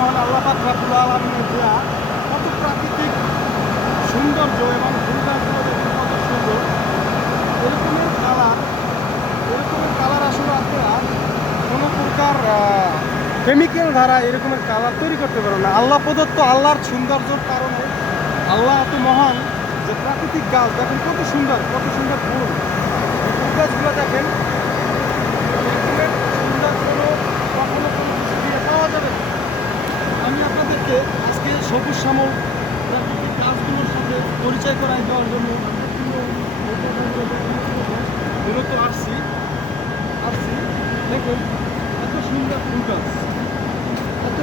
মহান আল্লাহ পাক রব্বুল আলামিনের দেয়া কত প্রাকৃতিক সৌন্দর্য এবং ফুল গাছগুলো দেখুন কত সুন্দর। এরকমের কালার আসলে আপনারা কোনো প্রকার কেমিক্যাল দ্বারা এরকমের কালার তৈরি করতে পারবেন না। আল্লাহ প্রদত্ত আল্লাহর সৌন্দর্যের কারণে আল্লাহ এত মহান যে প্রাকৃতিক গাছ দেখেন কত সুন্দর ফুল। এই ফুল গাছগুলো দেখেন এরকমের সুন্দর কখনো কোনো কিছু দিয়ে পাওয়া যাবে না। আমি আপনাদেরকে আজকে সবুজ শ্যামল প্রাকৃতিক গাছগুলোর সাথে পরিচয় করাই দেওয়ার জন্য মূলত আসছি। দেখুন এত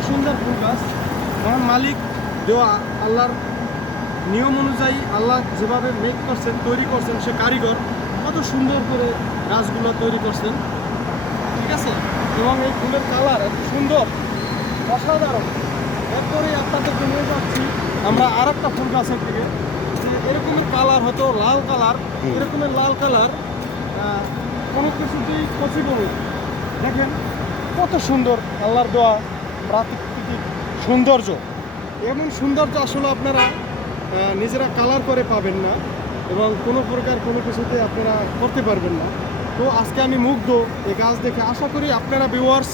সুন্দর ফুল গাছ মহান মালিক দেওয়া আল্লাহর নিয়ম অনুযায়ী আল্লাহ যেভাবে মেক করছেন তৈরি করছেন, সে কারিগর কত সুন্দর করে গাছগুলো তৈরি করছেন, ঠিক আছে। এবং এই ফুলের কালার এত সুন্দর, অসাধারণ। এরপরে আপনাদেরকে নিয়ে যাচ্ছি আমরা আর একটা ফুল গাছের দিকে, যে এরকমের কালার হতো লাল কালার, এরকমের লাল কালার কোনো কিছুতেই পসিবল। দেখেন কত সুন্দর আল্লাহর দেওয়া প্রাকৃতিক সৌন্দর্য। এমন সৌন্দর্য আসলে আপনারা নিজেরা কালার করে পাবেন না এবং কোনো প্রকার কোনো কিছুতে আপনারা করতে পারবেন না। তো আজকে আমি মুগ্ধ এই গাছ দেখে। আশা করি আপনারা ভিউয়ার্স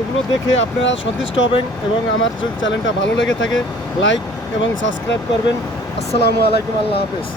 এগুলো দেখে আপনারা সন্তুষ্ট হবেন এবং আমার যদি চ্যানেলটা ভালো লেগে থাকে লাইক এবং সাবস্ক্রাইব করবেন। আসসালামু আলাইকুম, আল্লাহ হাফেজ।